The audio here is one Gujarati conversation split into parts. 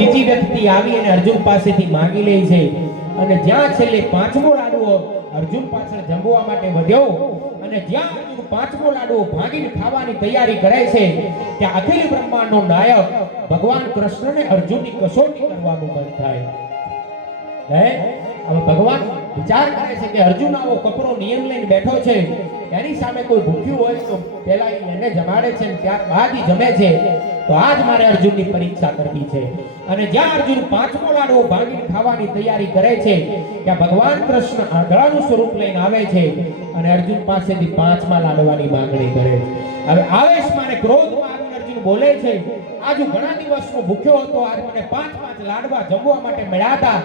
બીજી વ્યક્તિ આવી અને અર્જુન પાસેથી માંગી લે છે અને જ્યાં છેલ્લે પાંચમો લાડવો અર્જુન પાછળ જમવા માટે વધ્યો અને જ્યાં અર્જુન પાંચમો લાડવો ભાગીને ખાવાની તૈયારી કરે છે ત્યાં અખિલ બ્રહ્માંડનો નાયક ભગવાન કૃષ્ણને અર્જુનની કસોટી કરવાનું મન થાય. હવે ભગવાન વિચાર કરે છે કે અર્જુન આવો કપરો નિયમ લઈને બેઠો છે, એની સામે કોઈ ભૂખ્યું હોય તો પહેલા એને જમાડે છે, ત્યારબાદ ઈ જમે છે, તો આજ મારે અર્જુનની પરીક્ષા કરવી છે. અને જ્યાં અર્જુન પાંચમો લાડવો ભાગીને ખાવાની તૈયારી કરે છે ત્યાં ભગવાન કૃષ્ણ આંધળાનું સ્વરૂપ લઈને આવે છે અને અર્જુન પાસેથી પાંચમા લાડવાની માંગણી કરે છે. હવે આવેશમાં અને ક્રોધમાં અર્જુન બોલે છે, આજુ ઘણા દિવસનો ભૂખ્યો હતો, આજ મને પાંચ લાડવા જમવા માટે મળ્યા હતા,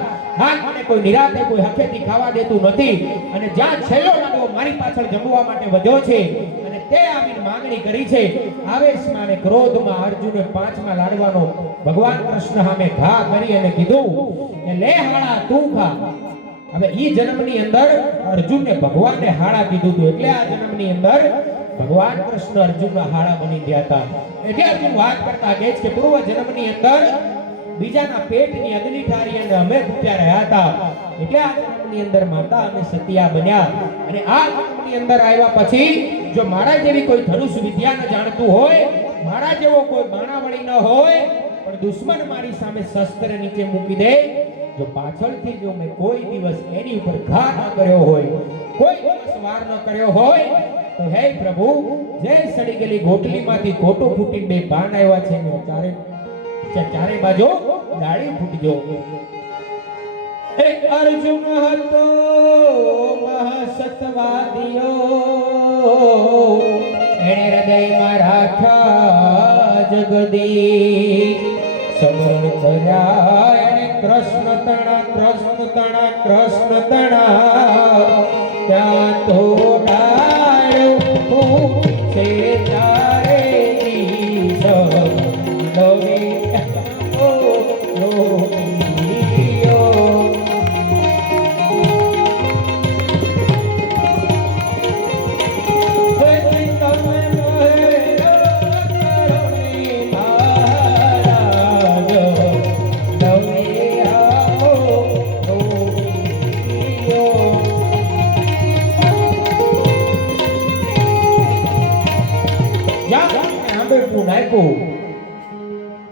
આજ મને કોઈ નિરાતે કોઈ હકેથી ખાવા દેતું નથી અને જ્યાં છેલ્લો લાડવો મારી પાછળ જમવા માટે વધ્યો છે અને તે આવીને માંગણી કરી છે. આવેશમાં અને ક્રોધમાં અર્જુને પાંચમા લાડવાનો ભગવાન કૃષ્ણ સામે ઘા કરી અને કીધું કે લે હાળા તું ખા. હવે ઈ જન્મની અંદર અર્જુનને ભગવાનને હાળા કીધું હતું, એટલે આ જન્મની અંદર ભગવાન કૃષ્ણ અર્જુનના હાળા બની ગયા હતા. એટલે અર્જુન વાત કરતા કહે છે કે પૂર્વ જન્મની અંદર બીજાના પેટની અગ્નિ ઠારી અને અમે ભૂખ્યા રહ્યા હતા, એટલે આ જન્મની અંદર માતા અમે સતિયા બન્યા અને આ જન્મની અંદર આવ્યા પછી જો મારા જેવી કોઈ ધનુષ વિદ્યા ન જાણતું હોય, મારા જેવો કોઈ બાણાવળી ન હોય, પણ દુશ્મન મારી સામે શસ્ત્ર નીચે મૂકી દે, જો પાછળથી જો મેં કોઈ દિવસ એની ઉપર ઘા ન કર્યો હોય, કોઈ દિવસ વાર ન કર્યો હોય, તો હે પ્રભુ જે સડી ગયેલી ગોટલીમાંથી કોટો ફૂટીને બે બાણ આવ્યા છે ને ચારે બાજુ ડાળી ફૂટી જો. એક અર્જુન હતો મહાસત્વાદીઓ, એણે હૃદયમાં રાખ્યા જગદીશ, સમરણ કર્યા એણે કૃષ્ણ તણા કૃષ્ણ તણા કૃષ્ણ તણા, ત્યાં તો ડાળ્યું છે ચારે દિશ લોરી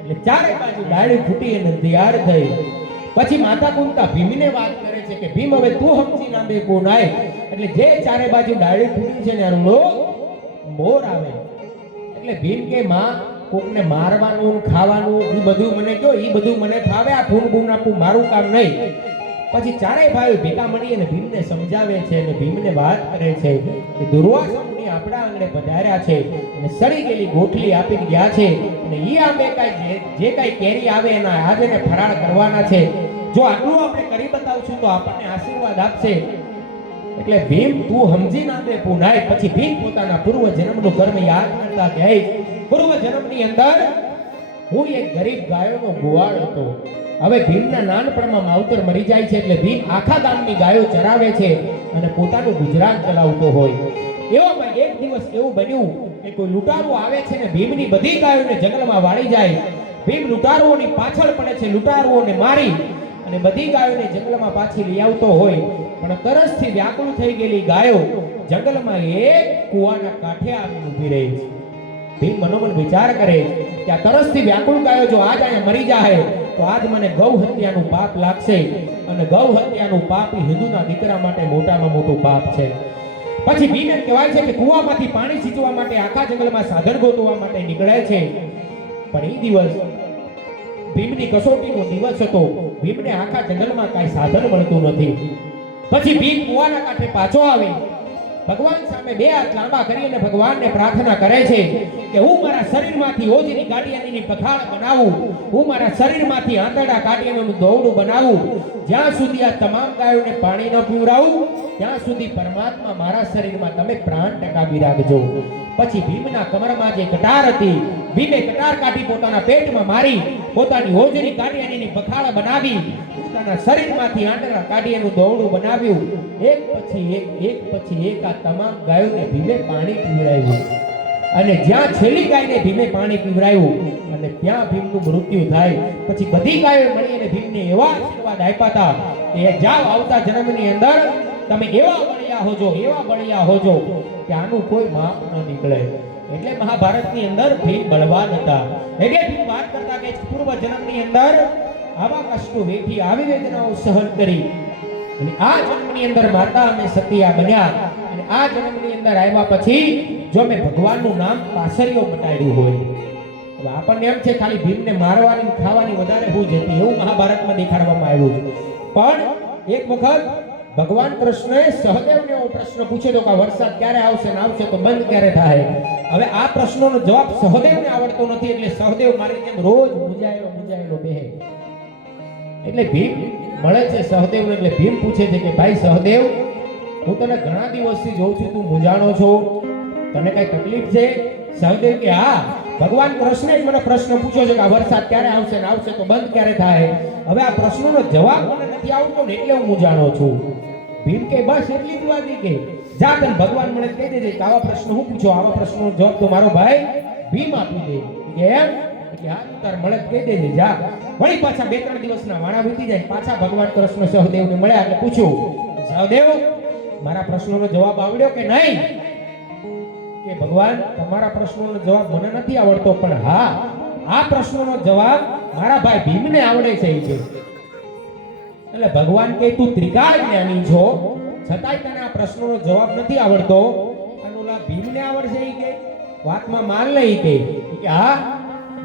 એટલે ચારે બાજુ ડાળી ફૂટી અને તૈયાર થઈ. પછી માતા કુંતા ભીમને વાત કરે છે કે ભીમ હવે તું સમજી નામે કોનાય, એટલે જે ચારે બાજુ ડાળી ફૂટી છે ને એનો મોર આવે. એટલે ભીમ કે માં કોકને મારવાનું ખાવાનું એ બધું મને કહો, એ બધું મને ફાવે, આ ખૂન બૂન આપવું મારું કામ નહીં. પછી ચારેય ભાઈઓ ભેગા મળી અને ભીમને સમજાવે છે અને ભીમને વાત કરે છે કે દુર્વાસા મુનિ આપણા આંગણે પધાર્યા છે અને સડી ગયેલી ગોઠલી આપીને ગયા છે અને ઈ આંબે જે કાંઈ કેરી આવે એના આજને ફરાળ કરવાના છે, જો આટલું આપણે કરી બતાવશું તો આપણને આશીર્વાદ આપશે. એટલે ભીમ તું સમજી ના દે પુનાય. પછી ભીમ પોતાના પૂર્વ જન્મનું કર્મ યાદ કરતા કહે, પૂર્વ જન્મની અંદર હું એક ગરીબ ગાયોનો ગોવાળ હતો. હવે ભીમના નાનપણમાં માવતર મરી જાય છે એટલે ભીમ આખા ગામની ગાયો ચરાવે છે અને પોતાનું ગુજરાન ચલાવતો હોય. એવામાં એક દિવસ એવું બન્યું કે કોઈ લૂંટારો આવે છે ને ભીમની બધી ગાયોને જંગલમાં વાળી જાય. ભીમ લૂંટારુઓની પાછળ પડે છે, લૂંટારુઓને મારી અને બધી ગાયોને જંગલમાં પાછી લઈ આવતો હોય, પણ તરસથી વ્યાકુળ થઈ ગયેલી ગાયો જંગલમાં એક કુવાના કાંઠે આવીને ઊભી રહી છે. ભીમ મનોમન વિચાર કરે કે આ તરસથી વ્યાકુળ ગાયો જો આજ અહીંયા મરી જાય તો આજ મને ગૌ હત્યાનું પાપ લાગશે અને ગૌ હત્યાનું પાપ હિન્દુના દીકરા માટે મોટામાં મોટું પાપ છે. પછી ભીમ એમ કહેવાય છે કે કુવામાંથી પાણી સિંચવા માટે આખા જંગલમાં સાધન ગોતવા માટે નીકળે છે. પણ એ દિવસ ભીમની કસોટીનો દિવસ હતો. ભીમને આખા જંગલમાં કાંઈ સાધન મળતું નથી. પછી ભીમ કુવાના કાંઠે પાછો આવે, ભગવાન સામે બે હાથ લાંબા કરીને ભગવાનને પ્રાર્થના કરે છે કે હું મારા શરીરમાંથી ઓજની ગાંડિયાની પખાળ બનાવું, હું મારા શરીરમાંથી આંતરડા કાઢીને દોરડું બનાવું, જ્યાં સુધી આ તમામ ગાયોને પાણી ન પીવડાવું ત્યાં સુધી પરમાત્મા મારા શરીરમાં તમે પ્રાણ ટકાવી રાખજો. પછી ભીમના કમરમાં જે કટાર હતી, ભીમે કટાર કાઢી પોતાના પેટમાં મારી પોતાની ઓજરી ગાંડિયાની પખાળ બનાવી, પોતાના શરીરમાંથી આંતરડા કાઢી એનું દોરડું બનાવ્યું. એક પછી એક આ તમામ ગાયોને ભીમે પાણી પીવડાવ્યું અને જ્યાં છેલ્લી ગાયને ભીમે પાણી પીવડાવ્યું અને ત્યાં ભીમનું મૃત્યુ થાય. પછી બધી ગાયો મળી અને ભીમને એવા આશીર્વાદ આપ્યા હતા કે જાઓ આવતા જન્મની અંદર તમે એવા બળિયા હોજો કે આનું કોઈ માપ ન નીકળે. એટલે મહાભારતની અંદર ભીમ બળવાન હતા. એટલે ભીમ વાત કરતા કે પૂર્વ જન્મની અંદર આવા કષ્ટો વેઠી આવી વેદનાઓ સહન કરી અને આ જન્મની અંદર માતા અમે સતિયા બન્યા અને આ જન્મની અંદર આવ્યા પછી જો મેં ભગવાનનું નામ પાસરીઓ મટાડ્યું હોય. હવે આપણને એમ છે ખાલી ભીમને મારવાની ખાવાની વધારે ભૂજ હતી એવું મહાભારતમાં દેખાડવામાં આવ્યું છે. પણ એક વખત ભગવાન કૃષ્ણએ સહદેવને એવો પ્રશ્ન પૂછ્યો કે વરસાદ ક્યારે આવશે ને આવશે તો બંધ ક્યારે થાય. હવે આ પ્રશ્નનો જવાબ સહદેવને આવડતો નથી એટલે સહદેવ મારી જેમ રોજ મૂંઝાયેલો બેહે. એટલે ભીમ મળે છે સહદેવને એટલે ભીમ પૂછે છે કે ભાઈ સહદેવ હું તને ઘણા દિવસથી જોઉં છું તું મૂંઝાણો છો તને કઈ તકલીફ છે. સહદેવ કે હા ભગવાન કૃષ્ણે જ મને પ્રશ્ન પૂછ્યો છે કે આ વરસાદ ક્યારે આવશે ને આવશે તો બંધ ક્યારે થાય. હવે આ પ્રશ્નનો જવાબ મને નથી આવતો ને એટલે હું મૂંઝાણો છું. ભીમ કે બસ એટલી જ વાત કે જા તને ભગવાન મને કહી દેજે કે આવા પ્રશ્ન હું પૂછો આવા પ્રશ્નનો જવાબ તો મારો ભાઈ ભીમ આપી દે કે એમ કે હા તું તાર મળે કહી દેજે જા. વળી પાછા 2-3 દિવસના વાણા વીતી જાય પાછા ભગવાન કૃષ્ણ સહદેવને મળ્યા એટલે પૂછ્યું સહદેવ મારા પ્રશ્નનો જવાબ આવડ્યો કે નહીં. કે ભગવાન તમારા પ્રશ્નનો જવાબ મને નથી આવડતો પણ હા આ પ્રશ્નનો જવાબ મારા ભાઈ ભીમને આવડે છે. એટલે ભગવાન કે તું ત્રિકાળ જ્ઞાની છો છતાંય તને આ પ્રશ્નનો જવાબ નથી આવડતો અને ઓલા ભીમને આવડશે કે વાતમાં માન લઈ કે હા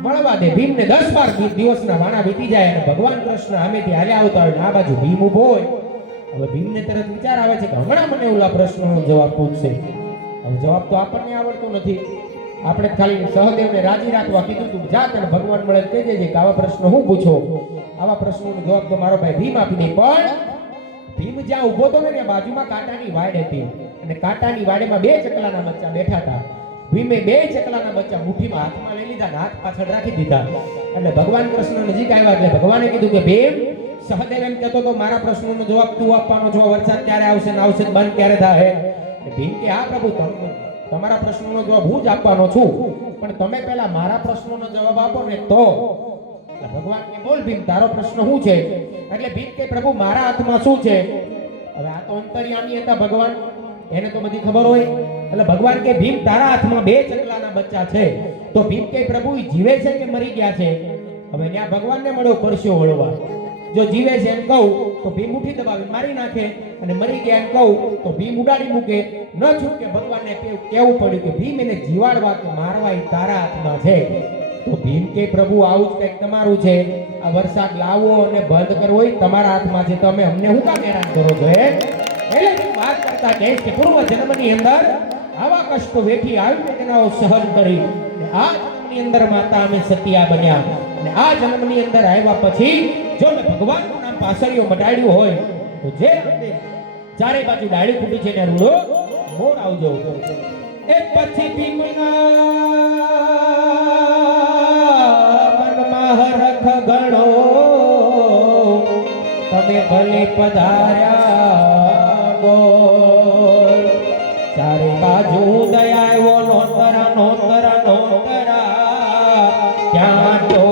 મળવા દે. ભીમને 10-12 દિવસના વાણા વીતી જાય અને ભગવાન કૃષ્ણ સામેથી હાલ્યા આવતા હોય આ બાજુ ભીમ ઊભો હોય. હવે ભીમને તરત વિચાર આવે છે કે હમણાં મને ઓલા પ્રશ્નનો જવાબ પૂછશે. હવે જવાબ તો આપણને આવડતો નથી. આપણે ખાલી સહદેવને રાજી રાખવા કીધું તું જા તને ભગવાન મળે કહી દેજે કે આવા પ્રશ્ન હું પૂછો. આવા પ્રશ્નોનો જવાબ તો મારો ભાઈ ભીમ આપી દે. પણ ભીમ જ્યાં ઊભો હતો ને ત્યાં બાજુમાં કાંટાની વાડ હતી અને કાંટાની વાડેમાં 2 ચકલાના બચ્ચા બેઠા હતા. ભીમે 2 ચકલાના બચ્ચા મુઠ્ઠીમાં હાથમાં લઈ લીધા અને હાથ પાછળ રાખી દીધા. એટલે ભગવાન કૃષ્ણ નજીક આવ્યા એટલે ભગવાને કીધું કે ભીમ સહદેવ એમ કહેતો તો મારા પ્રશ્નોનો જવાબ તું આપવાનો છો વરસાદ ક્યારે આવશે ને આવશે બંધ ક્યારે થાય. ભીમ કે હા પ્રભુ તમારા પ્રશ્નનો જવાબ હું જ આપવાનો છું પણ તમે પહેલા મારા પ્રશ્નનો જવાબ આપો ને તો. ભગવાન કે બોલ ભીમ તારો પ્રશ્ન શું છે. એટલે ભીમ કે પ્રભુ મારા હાથમાં શું છે. હવે આ તો અંતર્યામી હતા ભગવાન એને તો બધી ખબર હોય. એટલે ભગવાન કે ભીમ તારા હાથમાં 2 ચકલાના બચ્ચા છે. તો ભીમ કે પ્રભુ જીવે છે કે મરી ગયા છે. હવે ત્યાં ભગવાનને મળ્યો પરસ્યો વળવા. જો જીવે છે એમ કહું તો ભીમ મુઠ્ઠી દબાવી મારી નાખે અને મરી ગયા એમ કહું તો ભીમ ઉડાડી મૂકે. ન છૂટકે ભગવાનને કેવું પડ્યું કે ભીમ એને જીવાડવા કે મારવા એ તારા હાથમાં છે. તો ભીમ કે પ્રભુ આવું જ કંઈક તમારું છે. આ વરસાદ લાવવો અને બંધ કરવો એ તમારા હાથમાં છે. તમે અમને હું કામ હેરાન કરો છો. એટલે વાત કરતા કહે કે પૂર્વ જન્મની અંદર આવા કષ્ટો વેઠી આવી વેદનાઓ સહન કરી આ જન્મની અંદર માતા અમે સતિયા બન્યા અને આ જન્મની અંદર આવ્યા પછી જો મેં ભગવાનનું નામ પાસરીઓ મટાડ્યું હોય તો જે ચારે બાજુ ડાળી ફૂટી છે ને રૂડો મોર આવજો. એક પછી ભીમના મનમાં હરખ ગણો તમે ભલે પધાર્યા ગોર. ચારે બાજુ દયા આવ્યો નોતરા નોતરા નોતરા ત્યાં તો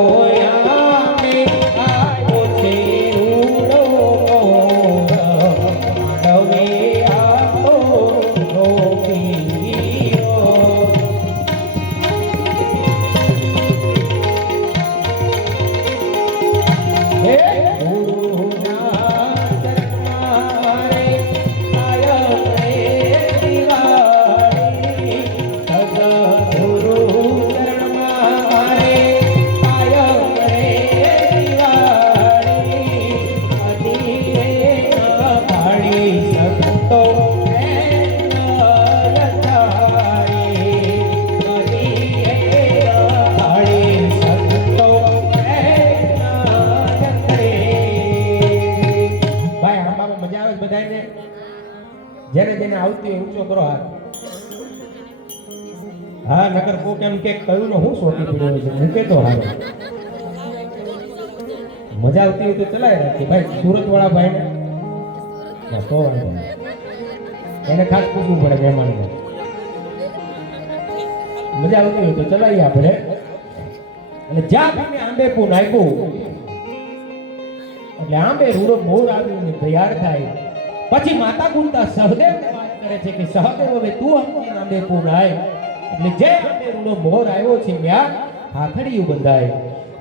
જેને જેને આવતી હોય ઊંચો કરો હાથ. હા નકર કોક એમ કે કયું ને હું સોટી પડ્યો છે મૂકે તો હારો. મજા આવતી હોય તો ચલાય રાખી ભાઈ. સુરત વાળા ભાઈ ને તો વાંધો એને ખાસ પૂછવું પડે મહેમાનને. મજા આવતી હોય તો ચલાવીએ આપણે. એટલે જ્યાં ભીમે આંબે પૂ નાખ્યું એટલે આંબે રૂડો મોર આવીને તૈયાર થાય. પછી માતા કુંતા સહદેવને વાત કરે છે કે સહદેવ હવે તું સમજીને આંબે પૂ નાય. એટલે જે આંબે રૂડો મોર આવ્યો છે ત્યાં હાથડીયું બંધાય.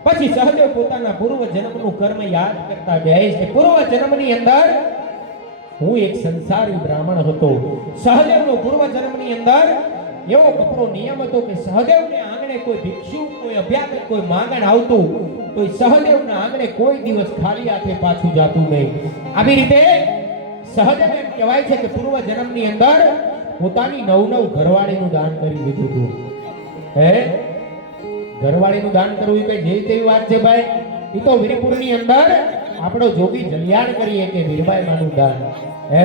પછી સહદેવ પોતાના પૂર્વ જન્મનું કર્મ યાદ કરતા જાય છે. પૂર્વ જન્મની અંદર હું એક સંસારી બ્રાહ્મણ હતો. સહદેવનો પૂર્વ જન્મની અંદર એવો કપરો નિયમ હતો કે સહદેવને આંગણે કોઈ ભિક્ષુ, કોઈ અભ્યાગત, કોઈ માંગણ આવતું તો સહદેવના આંગણે કોઈ દિવસ ખાલી હાથે પાછું જાતું નહીં. આવી રીતે સહદેવ એમ કહેવાય છે કે પૂર્વ જન્મની અંદર પોતાની નવ ઘરવાળીનું દાન કરી દીધું હતું. હે, ઘરવાળીનું દાન કરવું એ કઈ જેવી તેવી વાત છે ભાઈ? એ તો વીરપુરની અંદર આપણો જોગી જલિયાણ કરીએ કે વીરબાઈ માનું દાન, હે,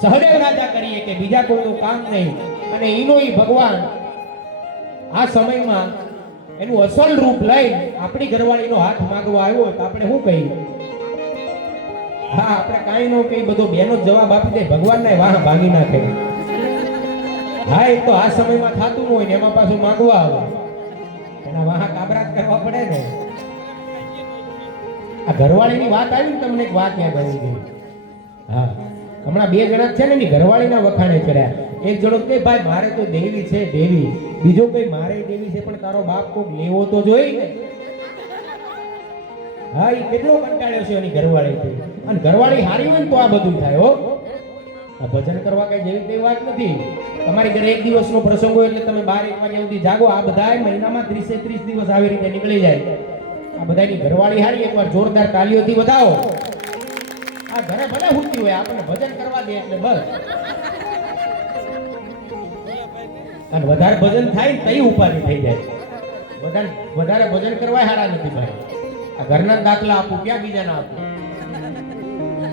સહદેવ રાજા કરીએ કે બીજા કોઈનું કામ નહીં. અને ઈનો ઈ ભગવાન આ સમયમાં એનું અસલ રૂપ લઈ આપણી ઘરવાળીનો હાથ માંગવા આવ્યો તો આપણે શું કહીએ? હા, આપણે કાંઈ નો કઈ, બધો બેનો જવાબ આપી દે, ભગવાનને વાહ ભાગી નાખે. હા, એ તો આ સમયમાં થતું હોય ને એમાં પાછું માંગવા આવે, એના વાહ કાબરાત કરવા પડે ને. આ ઘરવાળીની વાત આવી ને તમને એક વાત યાદ આવી ગઈ. હા, હમણાં બે જણા છે ને એની ઘરવાળીના વખાણે કર્યા. એક જણો કે ભાઈ મારે તો દેવી છે દેવી, બીજો કઈ મારે દેવી છે પણ તારો બાપ કોક લેવો તો જોઈ ને. હા, એ કેટલો કંટાળ્યો છે એની ઘરવાળીથી. અને ઘરવાળી હારી હોય ને તો આ બધું થાય. હો, આ ભજન કરવા કઈ જેવી તેવી વાત નથી. તમારી ઘરે એક દિવસનો પ્રસંગ હોય એટલે તમે 12-1 વાગ્યા સુધી જાગો. આ બધા મહિનામાં 30-30 દિવસ આવી રીતે નીકળી જાય. આ બધાની ઘરવાળી હારી, એકવાર જોરદાર તાલીઓથી વધાવો. આ ઘરે ભલે હુતી હોય, આપણને ભજન કરવા દે એટલે બસ. અને વધારે ભજન થાય ને તઈ ઉપાધિ થઈ જાય. વધારે ભજન કરવા હારા નથી ભાઈ. આ ઘરના દાખલા આપું, ક્યાં બીજાના આપું.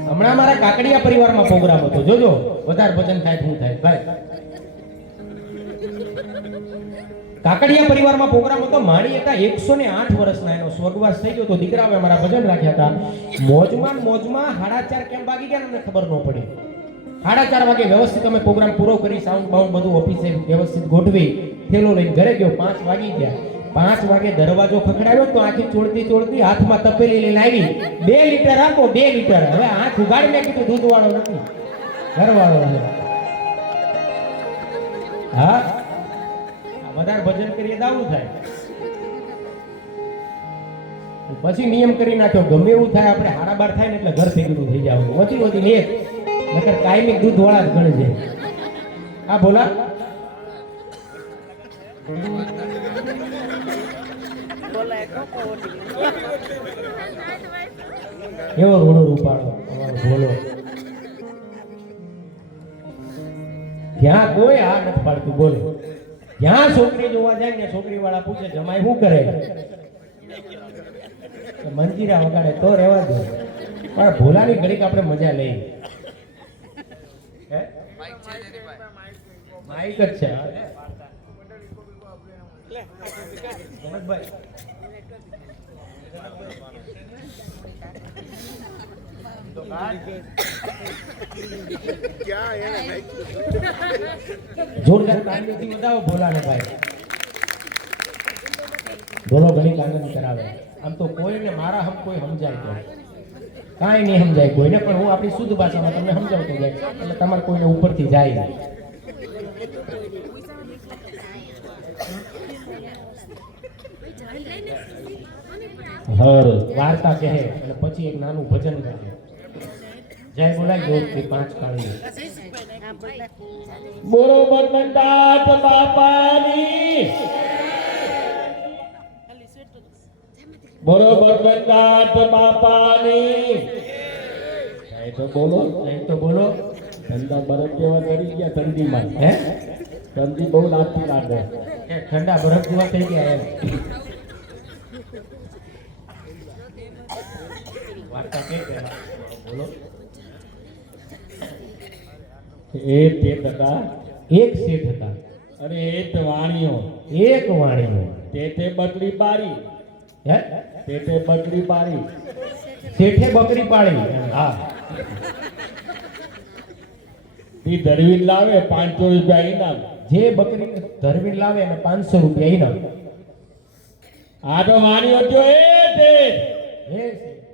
હમણાં મારા કાકડિયા પરિવારમાં પ્રોગ્રામ હતો, જોજો વધારે ભજન થાય શું થાય ભાઈ. કાકડિયા પરિવારમાં પ્રોગ્રામ હતો. માણી હતા 108 વર્ષના, એનો સ્વર્ગવાસ થઈ ગયો તો દીકરાએ મારા ભજન રાખ્યા હતા. મોજમાં 4:30 કેમ વાગી ગયા અમને ખબર ન પડી. 4:30 વાગે વ્યવસ્થિત અમે પ્રોગ્રામ પૂરો કરી, સાઉન્ડ બાઉન્ડ બધું ઓફિસે વ્યવસ્થિત ગોઠવી, થેલો લઈને ઘરે ગયો. 5 વાગી ગયા. 5 વાગે દરવાજો ખખડાવ્યો તો આખી ચોળતી હાથમાં તપેલી લઈને આવી. 2 લીટર આપો, 2 લીટર. હવે આંખ ઉગાડીને કીધું દૂધ વાળો નથી, ઘરવાળો. હા, વધારે ભજન કરીએ તો આવું થાય. પછી નિયમ કરી નાખ્યો, ગમે એવું થાય આપણે 12:30 થાય ને એટલે ઘર ભેગું થઈ જવાનું. વધી એક નકર કાયમિક દૂધ વાળા જ ગણે છે. હા બોલા. એવો રોડો રૂપાળો બોલો. ત્યાં કોઈ આ નથી પાડતું. બોલો, જ્યાં છોકરી જોવા જાય ને છોકરી વાળા પૂછે જમાઈ શું કરે, મંજીરા વગાડે તો રહેવા દો. પણ ભોલાની ઘડીક આપણે મજા લઈ. માઈક જ છે. જોરદાર તાલીઓથી વધાવો ભોલાને ભાઈ. ભોલો ઘણી આનંદ કરાવે. આમ તો કોઈને મારા હમ કોઈ સમજાય તો કાંઈ નહીં સમજાય કોઈને, પણ હું આપણી શુદ્ધ ભાષામાં તમને સમજાવતો જાય એટલે તમારે કોઈને ઉપરથી જાય. હર વાર્તા કહે અને પછી એક નાનું ભજન ગાય. જય બોલાય જોરથી 5 કાળી. બરોબર મંડાત બાપાની, બરોબર મંડાત બાપાની. જય તો બોલો, જય તો બોલો. ઠંડા બરફ જેવા કરી ગયા ઠંડીમાં. હે, ઠંડી બહુ લાગતી લાગે. ઠંડા બરફ જેવા થઈ ગયા એમ. વાર્તા કે બોલો. એક શેઠ હતા. અરે એક વાણીઓ તે બકરી પાડી. હે, તે બકરી પાડી. શેઠે બકરી પાડી. હા, ઈ ધરવીન લાવે 500 રૂપિયા ઇનામ. જે બકરી ધરવીન લાવે એને 500 રૂપિયા ઇનામ. આ તો માની હતો એ તે હે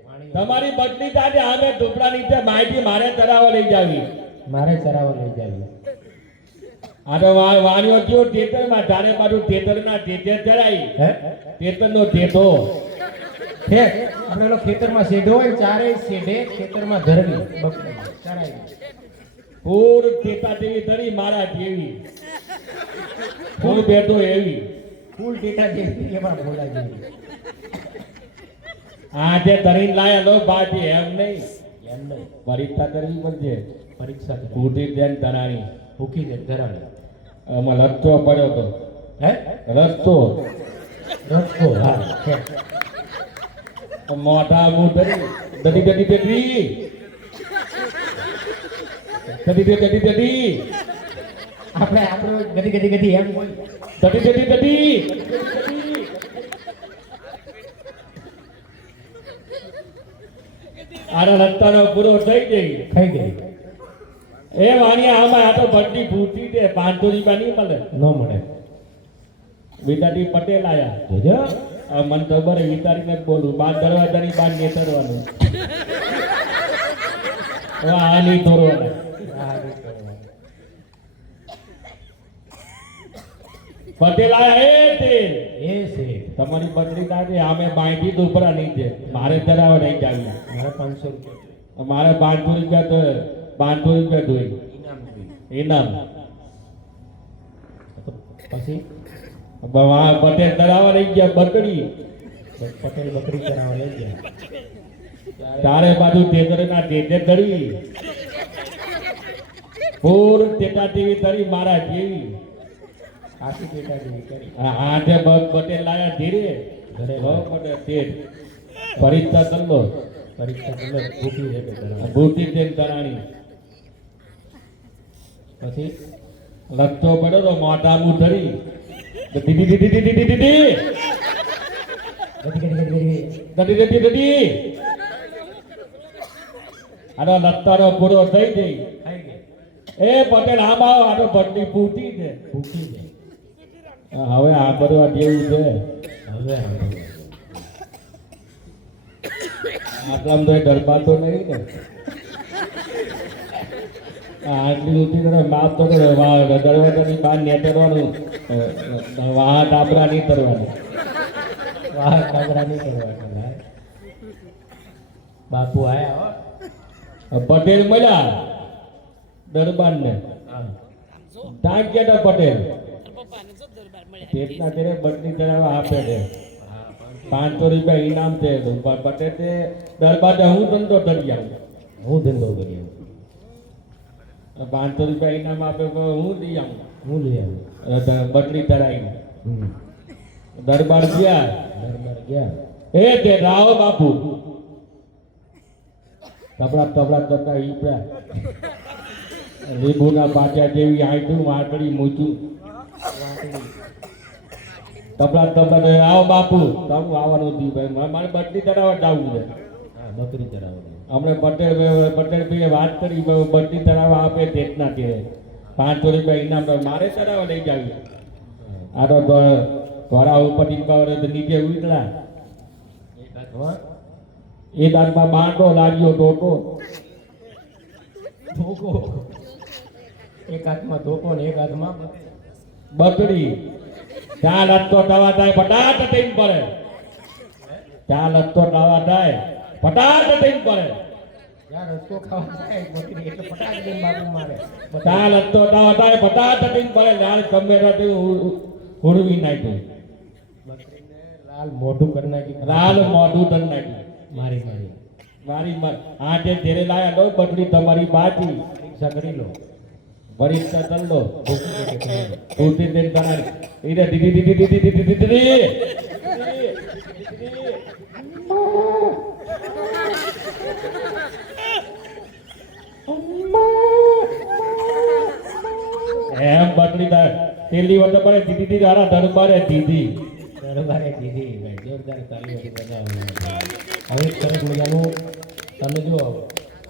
પાણી તમારી બદલી તાજે આમે ઢોકળા નીચે માહિતી મારે ચરાવવા લઈ જાવી. મારે ચરાવવા લઈ જાવી. આ તો વાણીઓ થયો તેતરમાં તારે મારું તેતરના તેતર ચડાઈ હે તેતરનો તેતો હે આપણે ઓલો ખેતરમાં શેઢો હોય ચારે શેઢે ખેતરમાં ધરવી બકરી ચરાવી. પૂર તેતા જેવી ધરી મારા જેવી ફૂલ બેઠો એવી ફૂલ ટેટા જેવી એમાં બોલા જેવી. આ જે ધરીને લાયા લો બાજી એમ નહીં એમ નહીં પરીક્ષા કરવી પડશે. પરીક્ષા કરી ફૂટી દેન ધરાણી ભૂખી દે ધરાવે. આમાં રસ્તો પડ્યો તો હે રસ્તો રસ્તો હા હે મોઢા મું ધરી દડી દડી દડી દડી દડી દડી આપણે આપણો ગધી ગધી ગધી એમ હોય. દડી દડી દડી આનો રસ્તાનો પૂરો થઈ ગઈ ખાઈ ગઈ એ વાણિયા આમાં આ તો બધી ભૂતી છે 500 રૂપિયા નહીં મળે. ન મળે. વિદાતી પટેલ આયા જોજો આ મને ખબર હે વિચારીને જ બોલું બાર દરવાજાની બહાર નેતરવાનું આ નહીં દોરવાનું. પટેલ આયા એ તે એ છે તમારી બદલી તાજે આમે બાંધી દુપરા નહીં છે મારે ધરાવવા નહીં જાવી. મારે 500 રૂપિયા મારે 500 રૂપિયા તો 500 રૂપિયા જોઈ ઇનામ જોઈએ. ઇનામ. પછી પટેલ ધરાવવા લઈ ગયા બકરી પટેલ બકરી ચરાવવા લઈ ગયા. ચારે બાજુ તેતરના તેતે ધરી પૂર તેતા જેવી ધરી મારા જેવી આખી ટેટા જેવી કરી હાથે પટેલ લાયા ધીરે ઘરે પટેલ તેજ પરીક્ષા કરલો પરીક્ષા એટલે ભૂખી છે ધરાવે. ભૂતી તેલ ધરાણી પછી લગતો પડ્યો તો મોઢામું ધરી દીદી દીદી દીદી દીદી દીદી ગધી ગધી ગધી ગધી દડી દડી દડી આનો લત્તાનો પૂરો થઈ ગઈ. ખાઈ ગઈ. એ પટેલ આમ આવો આનો બદલી ફૂટી છે. ભૂખી છે. હવે આ કરવા જેવું છે હવે આટલામ તો ડરબા તો નહીં ને આટલી ઊંચી તરફ માપ તો દરવાજાની બહાર નેતરવાનું વાહ ટાપરા નહીં કરવાનું. વાહ કાગડા નહીં કરવા. બાપુ આયા હો. પટેલ મળ્યા દરબારને હા ત્યાં ગયા પટેલ તેટલા તેરે બદલી ધરાવવા આપે છે 500 રૂપિયા ઇનામ છે. પટેલ તે દરબાર હું ધંધો કરી આવું હું ધંધો કરી 500 રૂપિયા ઇનામ આપે તો હું લઈ આવું હું લઈ આવું. બદલી ધરાવી હમ. દરબાર ગયા દરબાર ગયા. એ તે રાવ બાપુ તબલા તબલા તબલા ઈપડા લીંબુના પાટિયા જેવી આંટું વાટડી મૂચું તબલા તબલા તો આવો બાપુ તમે આવવાનું થયું ભાઈ મારે બદલી ધરાવવા જવું છે. હા બકરી ચરાવવા. હમણે પટેલ ભાઈએ વાત કરી બદલી ધરાવવા આપે તેટના કે 500 રૂપિયા ઇનામ તો મારે ધરાવવા લઈ જાવી. આ તો ઘોડા ઉપર નીચે ઉતરા એ દાંતમાં બાંટો લાગ્યો ટોટો ધોકો. એક હાથમાં ધોકો ને એક હાથમાં બકરી ચા લત્તો ટવા થાય ફટાટ ટીમ પડે. ચા લત્તો ટવા થાય ફટાટ ટીમ પડે. યાર રસ્તો ખાવા જાય બકરી એટલે ફટાક દઈને બાપુ મારે. ચા લત્તો ટવા થાય ફટાટ ટીમ પડે. લાલ કમેરા હુરવી નાખ્યું બકરીને લાલ મોઢું કરી નાખ્યું. લાલ મોઢું કરી નાખ્યું. મારી મારી મારી આ જે ઘેરે લાયા લો બકરી તમારી બાજી પરીક્ષા કરી લો. પરીક્ષા કરી લો ભૂખી છે કે ખાઈ લો. ઉઠી દે તારી એને દીદી દીદી દીદી દીદી દીદી એમ બકરી પેલી વખત પડે દીદી દીદી આરા દરબારે દીદી દરબારે દીધી ભાઈ જોરદાર તાલીઓ બજાવવાની. હવે સરસ મજાનું તમે જો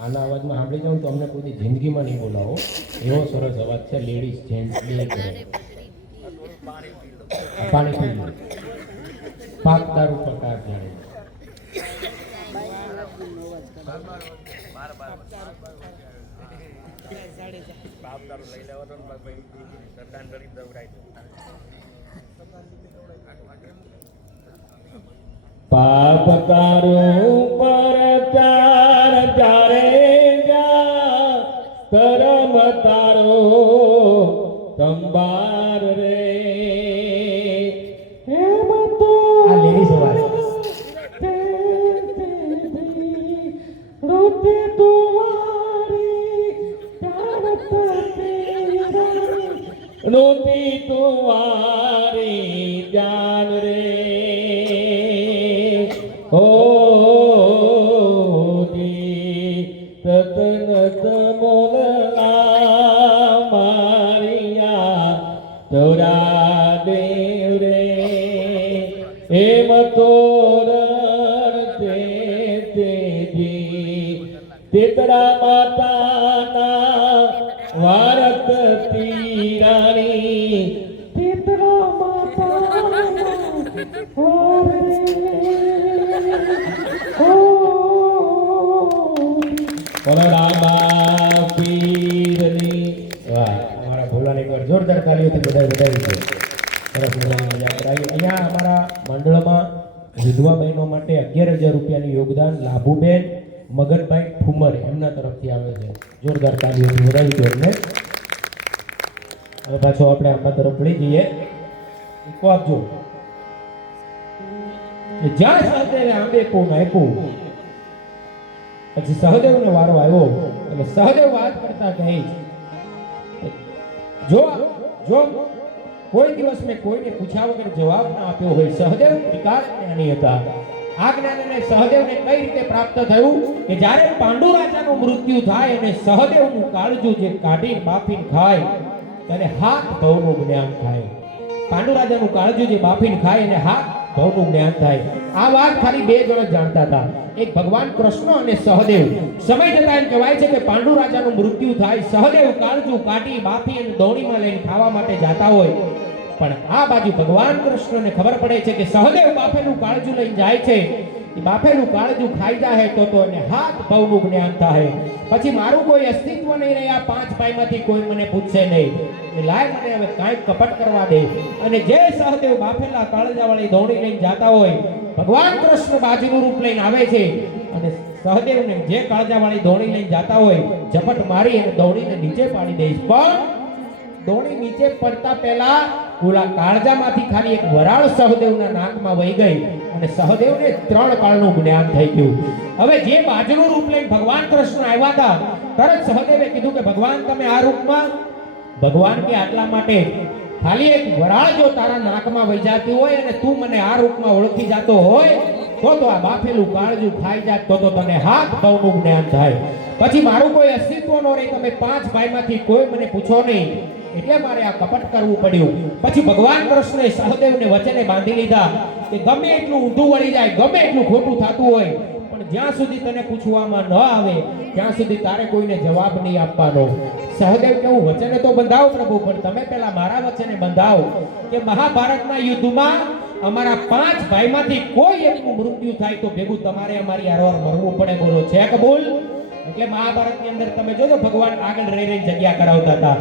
આના અવાજમાં સાંભળી જાઓ તો અમને કોઈ જિંદગીમાં નહીં બોલાવો એવો સરસ અવાજ છે. લેડીઝ જેન્ટ્સ બે કરે. પાણી પી લો. પાક તારું પકાર જાણે. પાપ તારું પરચાર ચારે જા કરમ તારો સંભાર રે હેમ તો આ લેડીઝ અવાજ. રોતે તુમારી ચારત તેરા રોતી તુમારી જાન રે હો દી સતનત મોલના મારિયા ચોરા દેવ રે એમ તોરણ તેજી તેતરા માતાના વારત તીરાણી તેતરા માતાના રામા પીરની વાહ, અમારા ભોલાને એકવાર જોરદાર તાળીઓથી બધાય વધાવી છે. સરસ મજાની યાત્રા આવી. અહીંયા અમારા મંડળમાં વિધવા બહેનો માટે 11,000 રૂપિયાનું યોગદાન લાભુબેન મગનભાઈ ઠુમર એમના તરફથી આવે છે. જોરદાર તાળીઓથી વધાવી છે એમને. હવે પાછો આપણે આપણા તરફ વળી જઈએ. ઈકો આપજો. કે જ્યાં સહદેવે આંબે કોણ આપ્યું, પછી સહદેવને વારો આવ્યો એટલે સહદેવ વાત કરતા કહે જો જો કોઈ દિવસ મેં કોઈને પૂછ્યા વગર જવાબ ના આપ્યો હોય. સહદેવ ત્રિકાળ જ્ઞાની હતા. આ જ્ઞાનને સહદેવને કઈ રીતે પ્રાપ્ત થયું કે જ્યારે પાંડુ રાજાનું મૃત્યુ થાય અને સહદેવનું કાળજું જે કાઢીને બાફીને ખાય ત્યારે હાથ ભવનું જ્ઞાન થાય. પાંડુ રાજાનું કાળજું જે બાફીને ખાય અને હાથ ભવનું જ્ઞાન થાય. આ વાત ખાલી બે જણ જ જાણતા હતા, એક ભગવાન કૃષ્ણ અને સહદેવ. સમય જતા એમ કહેવાય છે કે પાંડુ રાજાનું મૃત્યુ થાય, સહદેવ કાળજું કાઢી બાફી અને દોણીમાં લઈને ખાવા માટે જાતા હોય, પણ આ બાજુ ભગવાન કૃષ્ણને ખબર પડે છે કે સહદેવ બાફેલું કાળજું લઈને જાય છે. એ બાફેલું કાળજું ખાઈ જાય તો એને હાથ ભવનું જ્ઞાન થાય. પછી મારું કોઈ અસ્તિત્વ નહીં રહે. આ 5 ભાઈમાંથી કોઈ મને પૂછશે નહીં. એ લાય મને હવે કાંઈક કપટ કરવા દે. અને જે સહદેવ બાફેલા કાળજાવાળી દોણી લઈને જાતા હોય, ભગવાન કૃષ્ણ બાજુનું રૂપ લઈને આવે છે અને સહદેવને જે કાળજાવાળી દોણી લઈને જાતા હોય ઝપટ મારી અને દોણીને નીચે પાડી દે. પણ દોણી નીચે પડતા પહેલા ઓલા કાળજામાંથી ખાલી એક વરાળ સહદેવના નાકમાં વહી ગઈ અને સહદેવને 3 કાળનું જ્ઞાન થઈ ગયું. હવે જે બાજુનું રૂપ લઈને ભગવાન કૃષ્ણ આવ્યા હતા, તરત સહદેવે કીધું કે ભગવાન તમે આ રૂપમાં, ભગવાન કે આટલા માટે ખાલી એક વરાળ જો તારા નાકમાં વહી જતી હોય અને તું મને આ રૂપમાં ઓળખી જાતો હોય તો આ બાફેલું કાળજું ખાઈ જાત તો તને હાથ ભવનું જ્ઞાન થાય. પછી મારું કોઈ અસ્તિત્વ ન રહે. તમે 5 ભાઈમાંથી કોઈ મને પૂછો નહીં, એટલે મારે આ કપટ કરવું પડ્યું. પછી ભગવાન કૃષ્ણએ સહદેવને વચને બાંધી લીધા કે ગમે એટલું ઊંધું વળી જાય, ગમે એટલું ખોટું થતું હોય, પણ જ્યાં સુધી તને પૂછવામાં ન આવે ત્યાં સુધી તારે કોઈને જવાબ નહીં આપવાનો. સહદેવ કે હું વચને તો બંધાવ પ્રભુ, પણ તમે પહેલા મારા વચને બંધાવ કે મહાભારતના યુદ્ધમાં અમારા 5 ભાઈમાંથી કોઈ એકનું મૃત્યુ થાય તો ભેગું તમારે અમારી હારવાર મરવું પડે. બોલો છે કબૂલ? એટલે મહાભારતની અંદર તમે જોજો ભગવાન આગળ રહી જગ્યા કરાવતા હતા.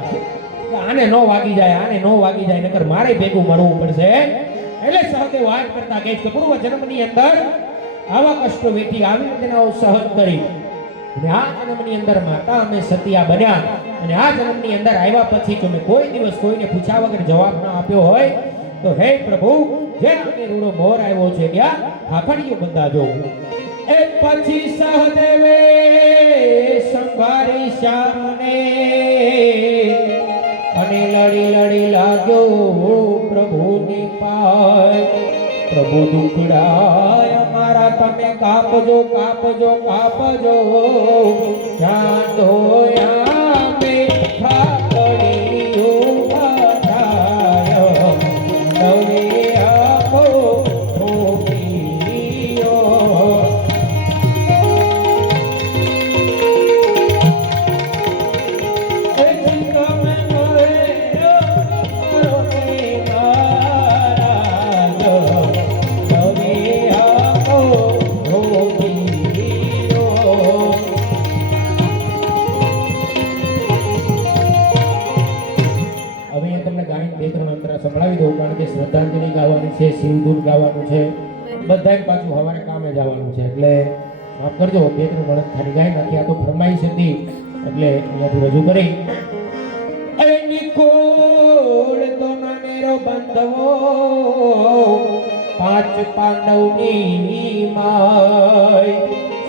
આને નો વાગી જાય, આને નો વાગી જાય, નકર મારે ભેગું મરવું પડશે. એટલે સહદેવ વાત કરતા કહે કે પૂર્વ જન્મની અંદર આવા કષ્ટો વેઠી આવી તેના સહન કરી અને આ જન્મની અંદર માતા અમે સતિયા બન્યા અને આ જન્મની અંદર આવ્યા પછી જો મેં કોઈ દિવસ કોઈને પૂછ્યા વગર જવાબ ન આપ્યો હોય તો હે પ્રભુ જે મને રૂડો મોર આવ્યો છે ત્યાં હાફડીઓ બંધાજો. એ પછી સહદેવે સંભારી શ્યામને અને લડી લડી લાગ્યો પ્રભુની પાય. પ્રભુ દુખડાય અમારા તમે કાપજો કાપજો કાપજો, જ્યાં ધોયા મે ખાકડીઓ બધાય નવે આપો ભોગીઓ. કારણ કે શ્રદ્ધાંજલિ ગાવાની છે, શિવધૂન ગાવાનું છે, બધાય પાછું સવારે કામે જવાનું છે. એટલે માફ કરજો, બે ત્રણ વળત ખાલી ગાઈ નાખી. આ તો ફરમાઈશ હતી એટલે અહીંયાથી રજૂ કરી. અરે નિકોળ તો નાનેરો બંધવો, પાંચ પાંડવની માય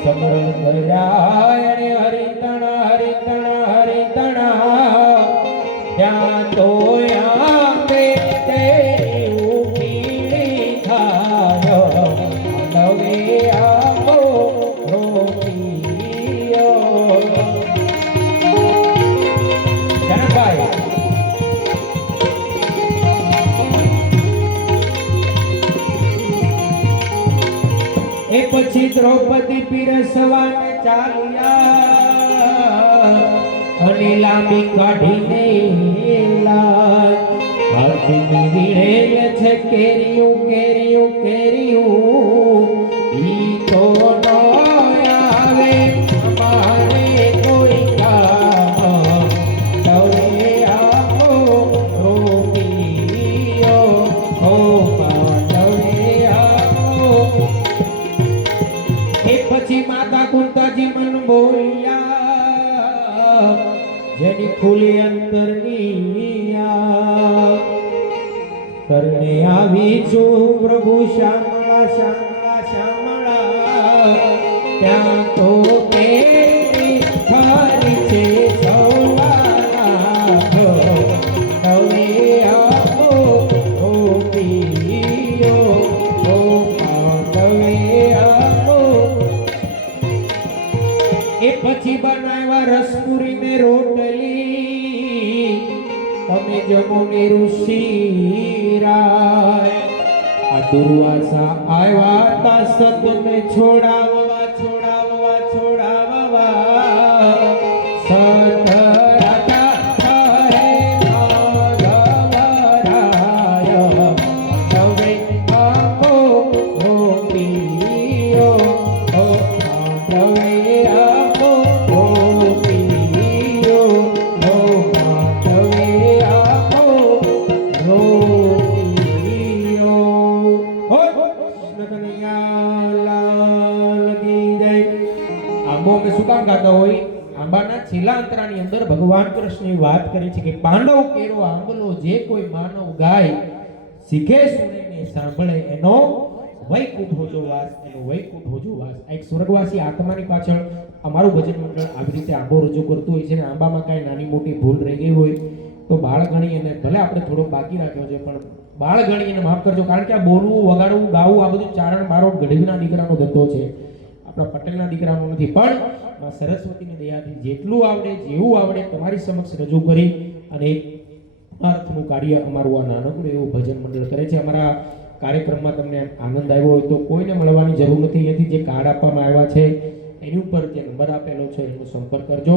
સમરણ કર્યા અને હરિતણા હરિતણા હરિતણા ત્યાં તો આંબે તેરી ઉભી થાય નવે આંબો રોપિયો. જનકભાઈ એ પછી દ્રૌપદી પીરસવાને ચાલ્યા અને લાંબી કાઢીને લાજ હાથની વીણેલ છે કેરીયું કેરીયું કેરીયું ઈ તો ન આવે અમારે કોઈ કામ તવે આવો રોપિયો હો તવે આવો. એ પછી માતા કુંતાજી મન બોલ્યા જેની ખુલી અંતરની કરને આવી છું પ્રભુ શ્યામળા શ્યામળા શ્યામળા ત્યાં તો કેરી ખરી છે સૌવાના નવે આપો ગોપીઓ નવે આપો. એ પછી બનાવ્યા રસપુરી ને રોટલી તમે જમોને ઋષિરાય. આ દુર્વાસા આવ્યા તા સતને છોડાવવા છોડાવવા છોડાવવા સત રાજા હરે નાગવરાય નવે આપો ગોપીઓ નવે આપો ગોપીઓ નવે આપો ગોપીઓ. હો કૃષ્ણ કનૈયા લાલ કી જય. આંબો અમે શું કામ ગાતા હોય? આંબાના છેલ્લા અંતરાની અંદર ભગવાન કૃષ્ણની વાત કરે છે કે પાંડવ કેરો આંબલો જે કોઈ માનવ ગાય શીખે સુણીને સાંભળે એનો વૈકુંઠ હોજો વાસ, એનો વૈકુંઠ હોજો વાસ. આ એક સ્વર્ગવાસી આત્માની પાછળ અમારું ભજન મંડળ આવી રીતે આંબો રજૂ કરતું હોય છે ને આંબામાં કાંઈ નાની મોટી ભૂલ રહી ગઈ હોય તો બાળ ગણી અને ભલે આપણે થોડો બાકી રાખ્યો છે પણ બાળ ગણી એને માફ કરજો. કારણ કે આ બોલવું વગાડવું ગાવું આ બધું ચારણ બારોટ ગઢવીના દીકરાનો ધંધો છે, આપણા પટેલના દીકરાનો નથી. પણ માં સરસ્વતીની દયાથી જેટલું આવડે જેવું આવડે તમારી સમક્ષ રજૂ કરી અને અર્થનું કાર્ય અમારું આ નાનકડું એવું ભજન મંડળ કરે છે. અમારા કાર્યક્રમમાં તમને આનંદ આવ્યો હોય તો કોઈને મળવાની જરૂર નથી. અહીંયાથી જે કાર્ડ આપવામાં આવ્યા છે એની ઉપર જે નંબર આપેલો છે એનો સંપર્ક કરજો.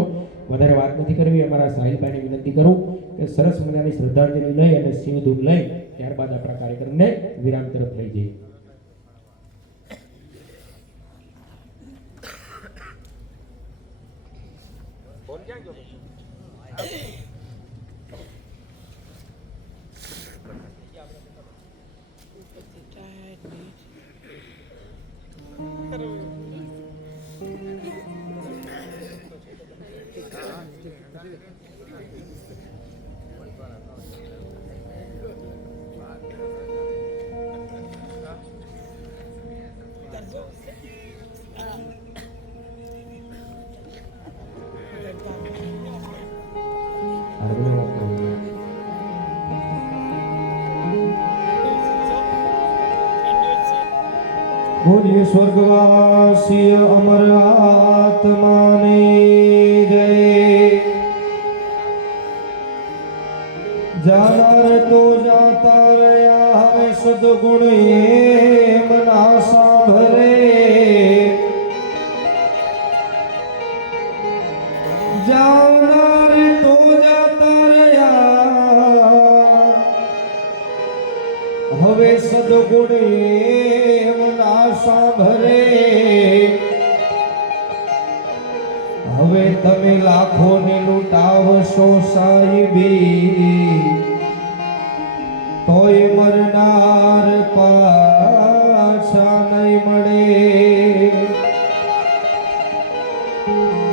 વધારે વાત નથી કરવી. અમારા સાહિલભાઈને વિનંતી કરું કે સરસ મજાની શ્રદ્ધાંજલિ લઈ અને શિવધૂન લઈ ત્યારબાદ આપણા કાર્યક્રમને વિરામ તરફ લઈ જઈએ. બોલીએ સ્વર્ગવાસી અમર આત્માને જય. જાનાર તો જાતા રહ્યા હવે સદગુણ એમ ના સાંભળે. જાનાર તો જાતા રહ્યા હવે સદગુણ એમ ના સાંભળે. હવે તમે લાખોને લૂંટાવશો સાહેબી તો તોય મરનાર પાછા નહીં મળે.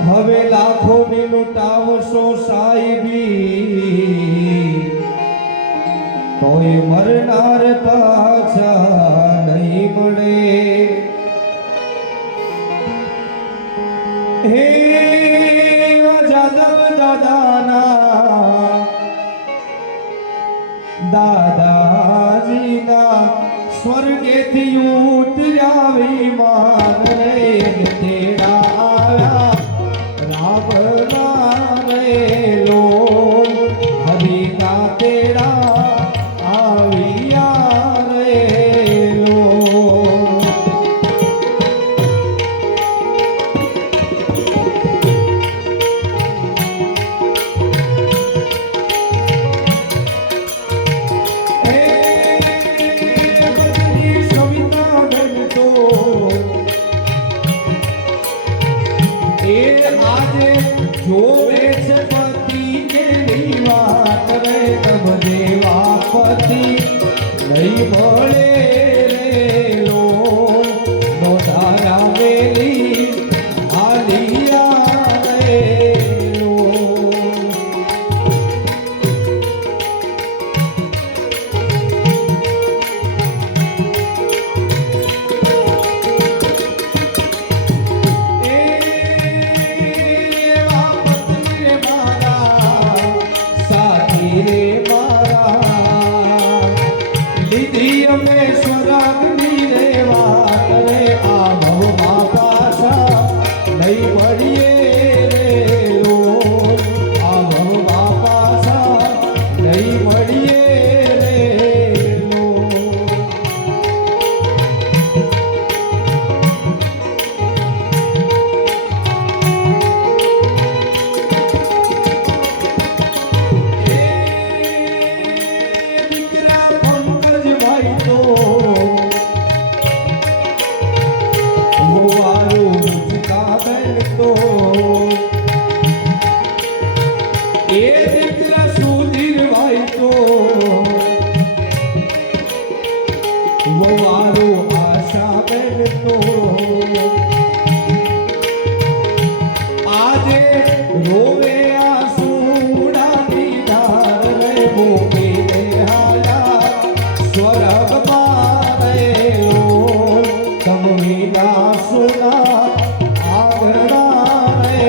હવે લાખોની લૂંટાવશો સાહેબી, તોય મરનાર પાછા નહીં મળે. હે જાદવ દાદાના દાદાજીના સ્વર્ગેથી ઉતર્યા વિમાન રે તેડા આવ્યા રાવણા રે લો હરિના તેડા આવ્યા રે લો. જોવે છે પતિ કેવી વાત રે તબ દેવા પતિ નહીં મળે રે લો નોંધાયા વેલી આલિયા રે લો. આજે રોવે આસુડાની ધાર રે મોગી હાલા સ્વર્ગ પારે તમ વિના સુના આગણા રે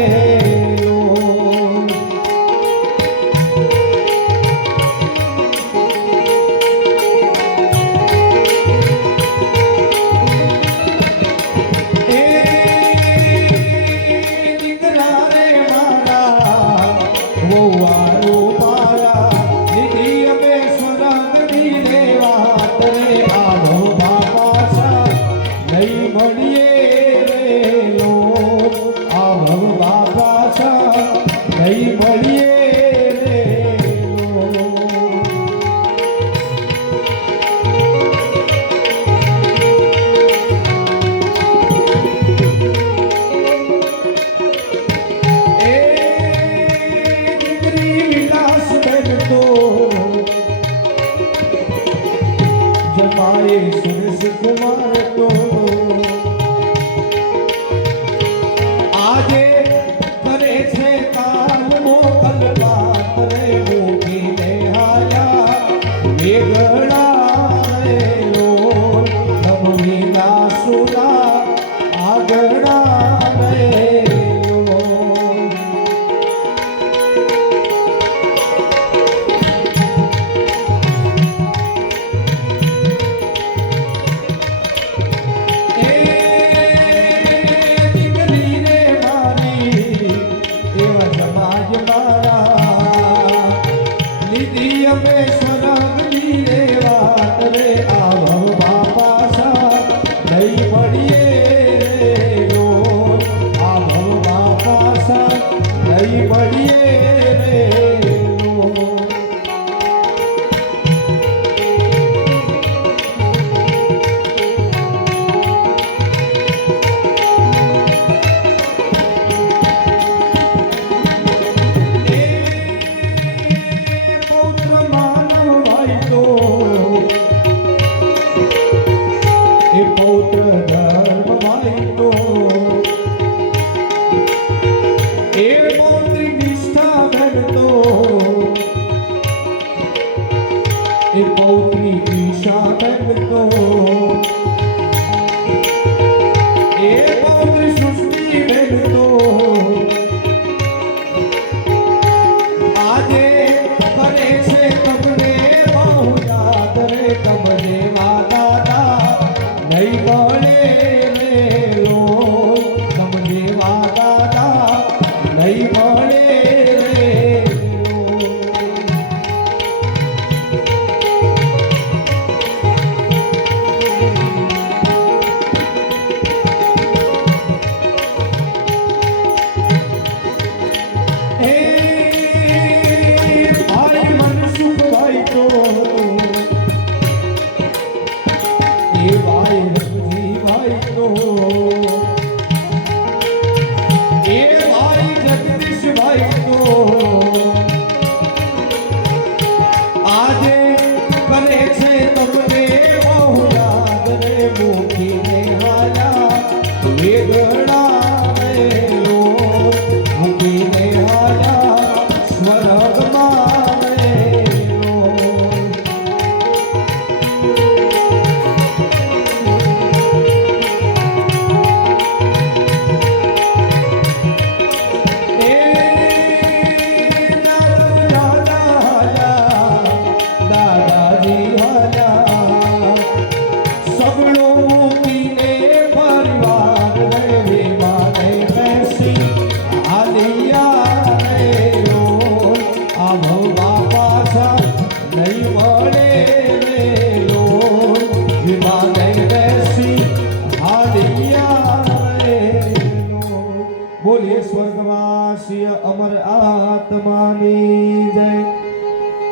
બોલીએ સ્વર્ગવાસી અમર આત્માની જય.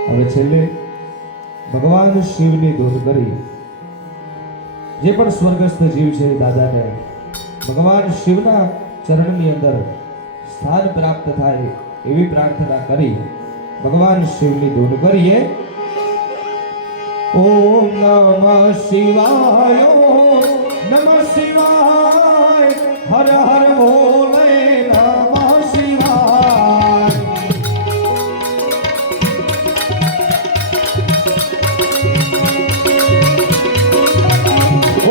હવે છેલ્લે ભગવાન શિવની ધૂન કરી જે પણ સ્વર્ગસ્થ જીવ છે દાદાને ભગવાન શિવના ચરણની અંદર સ્થાન પ્રાપ્ત થાય એવી પ્રાર્થના કરી ભગવાન શિવની ધૂન કરીએ. ઓમ નમઃ શિવાય ઓમ નમઃ શિવાય હર હર ભોલે નમઃ શિવાય.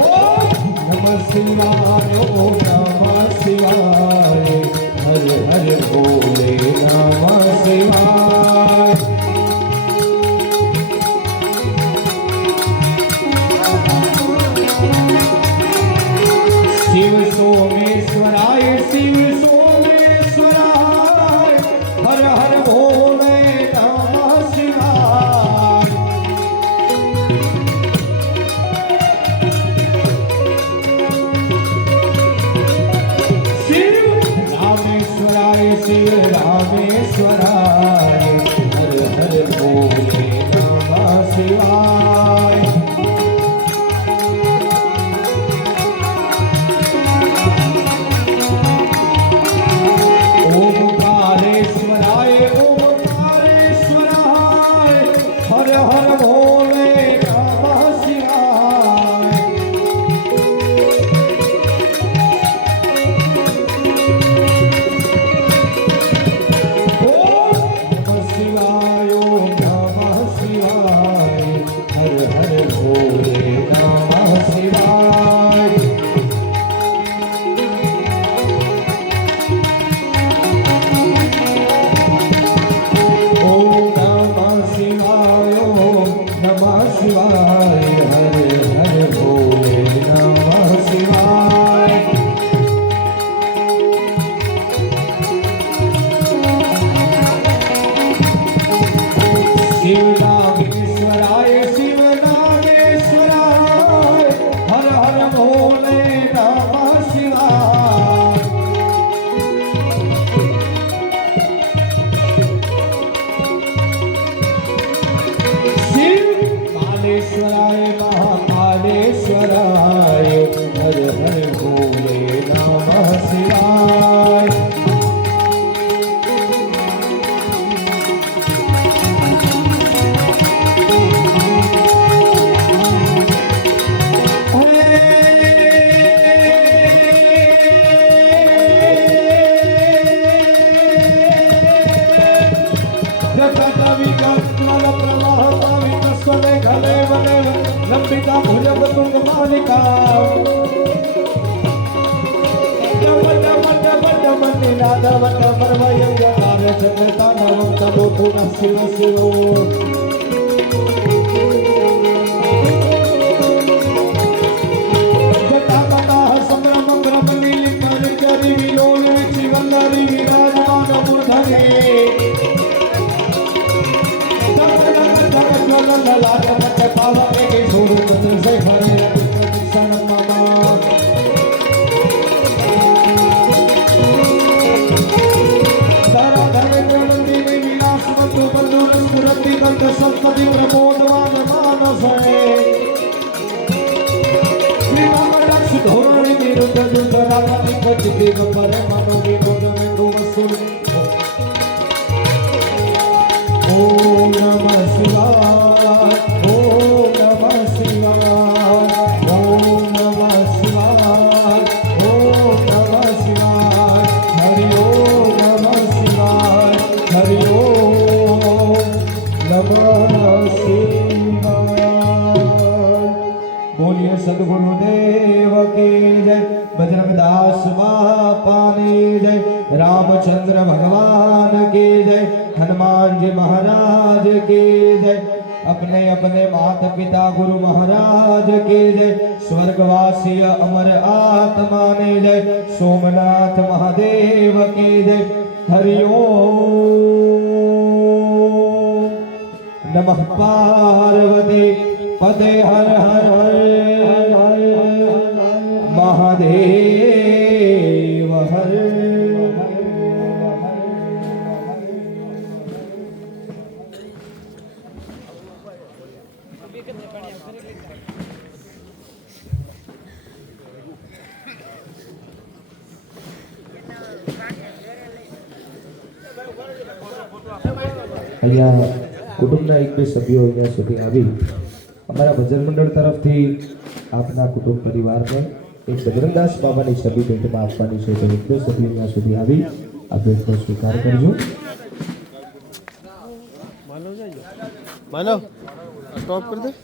ઓમ નમઃ શિવાય ઓમ નમઃ શિવાય હર હર ભોલે નમઃ શિવાય. शिव सोमेश्वराय शिव सोमेश्वराय हर हर भोले नमः शिवाय. शिव रामेश्वराय शिव रामेश्वराय हर हर भोले नमः शिवाय. ओमकारेश्वराय ओमकारेश्वराय हर हर भोले नमः शिवाय. ओम नमः शिवाय ओम नमः शिवाय हर हर भोले नमः शिवाय. ओम नमः शिवाय ओम नमः शिवाय हर हर भोले नमः शिवाय. शिव नागेश्वराय शिव नागेश्वराय हर हर भोले नमः शिवाय. शिव कालेश्वराय महाकालेश्वराय हर हर भोले नमः शिवाय. लंबिता भुजग तुंग मालिका डम डम डम डम निनाद वट परमयं यकार चंद्रता नवं तदोतु न शिव शिव. जटा कटा संग्राम ग्रम नीली कर करी विलोल विचि वल्लरी विराजमान मूर्धने संपत्ति प्रमोदवान मानस है धोरणी विरुद्ध युद्ध रापति पचिति परे मनो विनोद में वसूल. ओम नमः शिवाय ओम नमः शिवाय ओम नमः शिवाय ओम नमः शिवाय हरि ओम नमः शिवाय हरि ओम नमः शिवाय. बोलिए सद्गुरुदेव की जय. बजरंगदास बापा की जय. रामचंद्र भगवान की जय. हनुमान जी महाराज की जय. अपने अपने माता पिता गुरु महाराज की जय. स्वर्गवासी अमर आत्मा ने जय. सोमनाथ महादेव की जय. हरि ओम नमः पार्वती पदे हर हर हर महादेव हर અહીંયા કુટુંબના એક બે સભ્યો અહીંયા સુધી આવી અમારા ભજન મંડળ તરફથી આપના કુટુંબ પરિવારને એક બજરંગદાસ બાબાની છબી ભેટમાં આપવાની છે તો એક બે સભ્યો અહીંયા સુધી આવી આ ભેટનો સ્વીકાર કરજો. मानो स्टॉप कर दे.